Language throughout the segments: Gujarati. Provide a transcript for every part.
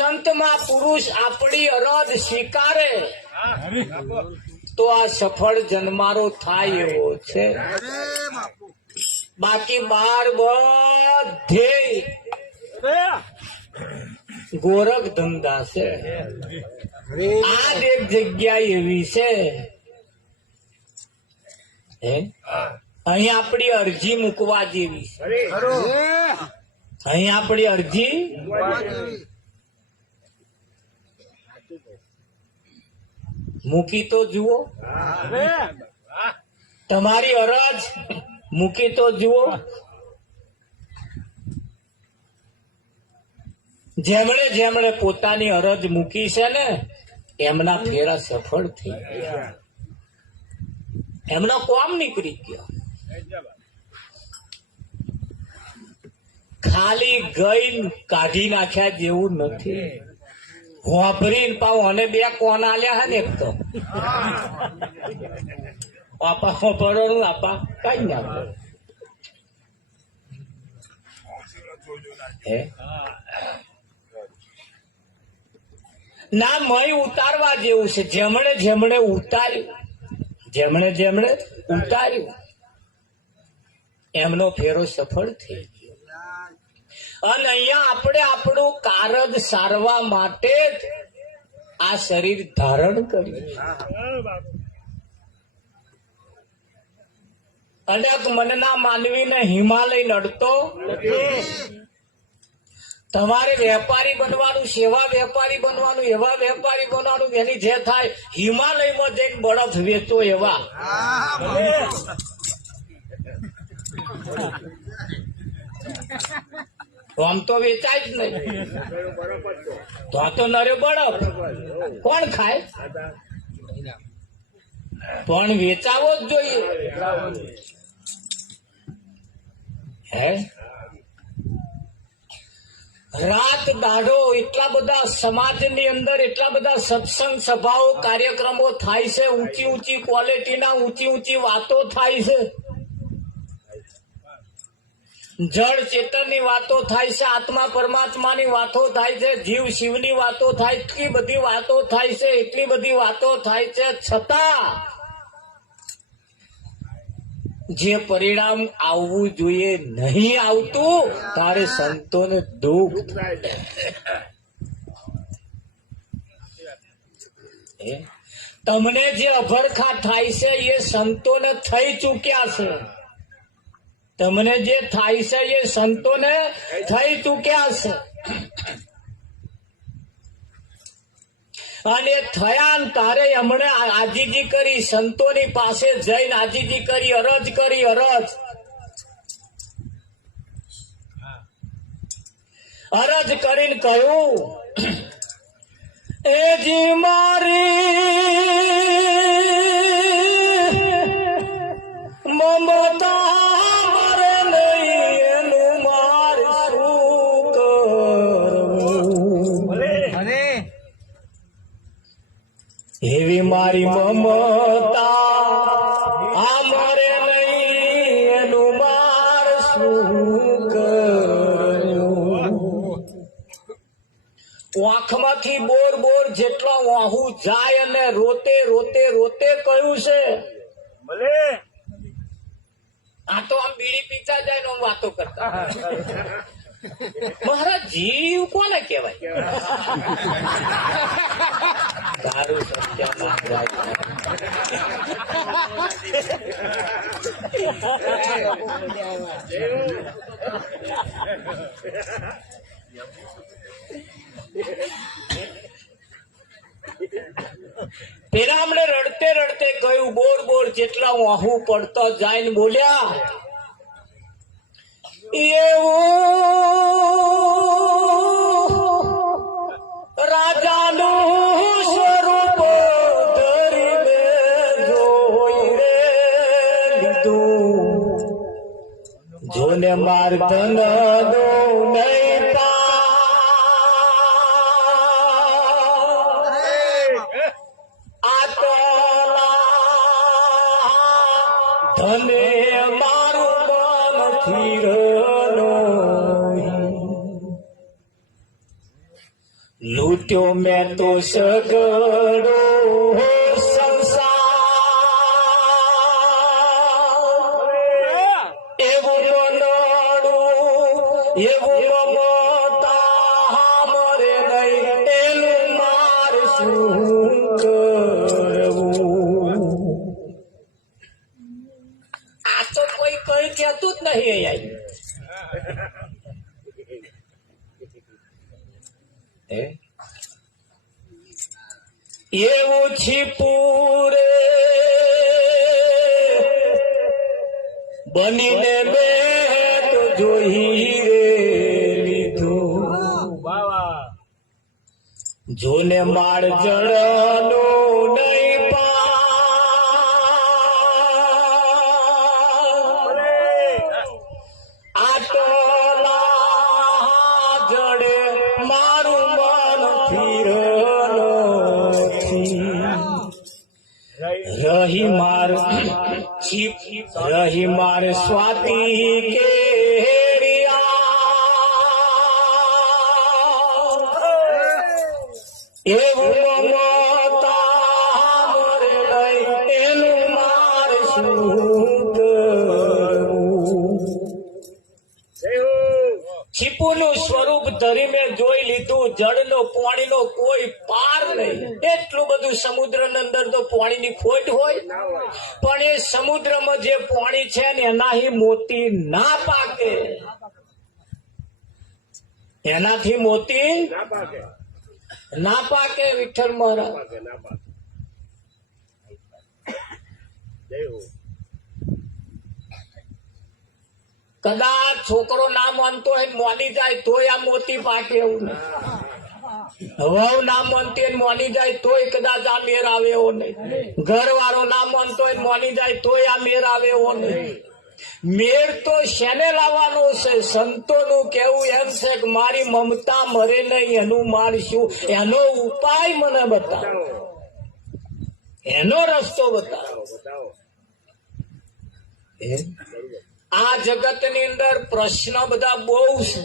સંતમાં પુરુષ આપણી અરજ સ્વીકારે તો આ સફળ જન્મારો થાય એવો છે. બાકી બાર બધે ગોરખ ધંધા છે. આ એક જગ્યા એવી છે અહીં આપણી અરજી મૂકવા જેવી છે. અહીં આપણી અરજી મૂકી તો જુઓ, તમારી અરજ મૂકી તો જુઓ. જેમણે જેમણે પોતાની અરજ મૂકી છે ને એમના ફેરા સફળ થઈ ગયા, એમનો કોમ નીકળી ગયો. ખાલી ગઈ કાઢી નાખ્યા જેવું નથી. વાપરીને પાવ અને બે કોણ આલ્યા હે ને એક તો આપા વાપરવાનું આપા કઈ ના ના મય ઉતારવા જેવું છે. જેમણે જેમણે ઉતાર્યું એમનો ફેરો સફળ થઈ ગયો. અને અહીંયા આપણે આપણું કારજ સારવા માટે જ આ શરીર ધારણ કર્યું. અનેક મનના માનવીને હિમાલય નડતો તમારે વેપારી બનવાનું, સેવા વેપારી બનવાનું, એવા વેપારી બનવાનું એની જે થાય હિમાલયમાં જઈને બળફ વેચો એવા. આમ તો વેચાય જ નહીં. તો નરે બળફ કોણ ખાય? પણ વેચાવો જ જોઈએ. હે રાત દાઢો એટલા બધા સમાજની અંદર એટલા બધા સત્સંગ સભાઓ કાર્યક્રમો થાય છે. ઊંચી ઊંચી ક્વોલિટીના ઊંચી ઊંચી વાતો થાય છે. જળ ચેતનની વાતો થાય છે, આત્મા પરમાત્માની વાતો થાય છે, જીવ શિવની વાતો થાય, એટલી બધી વાતો થાય છે, એટલી બધી વાતો થાય છે. છતાં જે પરિણામ આવવું જોઈએ નહીં આવતું, તારે સંતોને દુઃખ થાય. તમને જે અભરખા થાય છે એ સંતોને થઈ ચૂક્યા છે. તમને જે થાય છે એ સંતોને થઈ ચૂક્યા છે. અને થયા ને તારે હમણે આજીજી કરી, સંતોની પાસે જઈને આજીજી કરી, અરજ કરી. અરજ કરીને કહ્યું, એ જી મારી મમતા એવી મારી મમતા અમારે નહીં, એનું માર શું કર્યું. આંખમાંથી બોર બોર જેટલો વાહુ જાય અને રોતે રોતે રોતે કહ્યું છે. આ તો આમ બીડી પીતા જાય ને આમ વાતો કરતા. મારા જીવ કોને કહેવાય? દારૂ સત્યમાં પેલા હમણે રડતે રડતે ગયું, બોર બોર જેટલા વાહુ પડતો જાય ને બોલ્યા, એવું રાજાનું સ્વરૂપ ધરીને જોઈ રે લીધું, જોને માર્તન દો નહીં ધને મારું મન થીરનો લૂટ્યો મેં તો સગડો સંસાર, એવું નડું એવું મમતા મરે નહીં, એનું માર શું કરવું? આ તો કોઈ કઈ કહેતું જ નહીં અહીંયા. એવું છીપુરે બનીને મેં તો જોઈ રે લીધું, જોને માળ જળનો નહીં પાર, આટલા જડે મારું મન રહી માર રહી માર સ્વાતિ કેરિયા, એવું મમતા મરે નહીં, એનું માર શું કરવું? છીપુનું સ્વરૂપ ધરી મેં જોઈ લીધું, જળનો પાણીનો કોઈ પાર નહીં. એટલું બધું સમુદ્ર અંદર તો પાણીની ખોટ હોય, પણ એ સમુદ્રમાં જે પાણી છે ને એનાથી મોતી ના પાકે, એનાથી મોતી ના પાકે. વિઠ્ઠલ મહારાજ કદાચ છોકરો ના માનતો હોય મોની જાય તોય આ મોતી પાકે એવું નહીં. વહુ ના માનતી હોય મોની જાય તોય કદાચ આ મેર આવે એવો નહીં. ઘર વાળો ના માનતો હોય મોની જાય તોય આ મેર આવે એવો નહીં. મેર તો શેને લાવવાનો છે? સંતોનું કેવું એમ છે કે મારી મમતા મરે નહીં, એનું માર શું? એનો ઉપાય મને બતાવો, એનો રસ્તો બતાવો. આ જગત ની અંદર પ્રશ્ન બધા બહુ છે,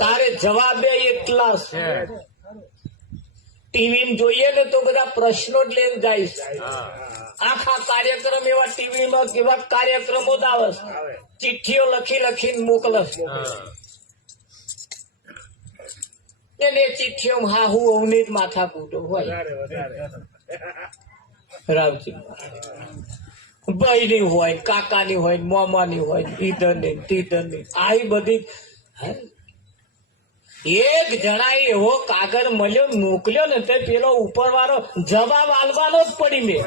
તારે જવાબે એટલા છે. ટીવી જોઈએ ને તો બધા પ્રશ્નો જ લઈને જાય છે. આખા કાર્યક્રમ એવા ટીવીમાં કેવા કાર્યક્રમો જ આવે છે, ચિઠ્ઠીઓ લખી લખીને મોકલે છે. એને ચિઠ્ઠીઓમાં હા હું અવની જ માથા કૂટો હોય. રાવજી ભાઈની હોય, કાકાની હોય, મામાની હોય, ઈધરની તીધરની, આવી બધી. એક જણા એવો કાગળ મળ્યો મોકલ્યો ને તે પેલો ઉપર વાળો જવાબ આલવાનો જ પડી મેં.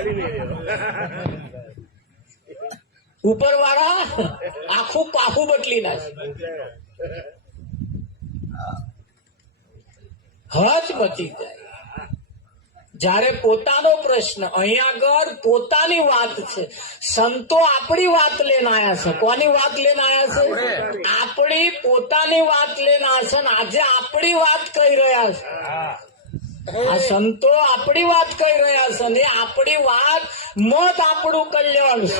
ઉપર વાળા આખું પાખું બદલી નાખે. હજ મચી જાય જયારે પોતાનો પ્રશ્ન. અહીંયા આગળ પોતાની વાત છે. સંતો આપણી વાત લઈને આયા છે. કોની વાત લઈને આયા છે? આપણી પોતાની વાત લઈને આયા છે. આજે આપણી વાત કહી રહ્યા છે. આ સંતો આપણી વાત કહી રહ્યા છે ને આપણી વાત મત આપણું કલ્યાણ છે.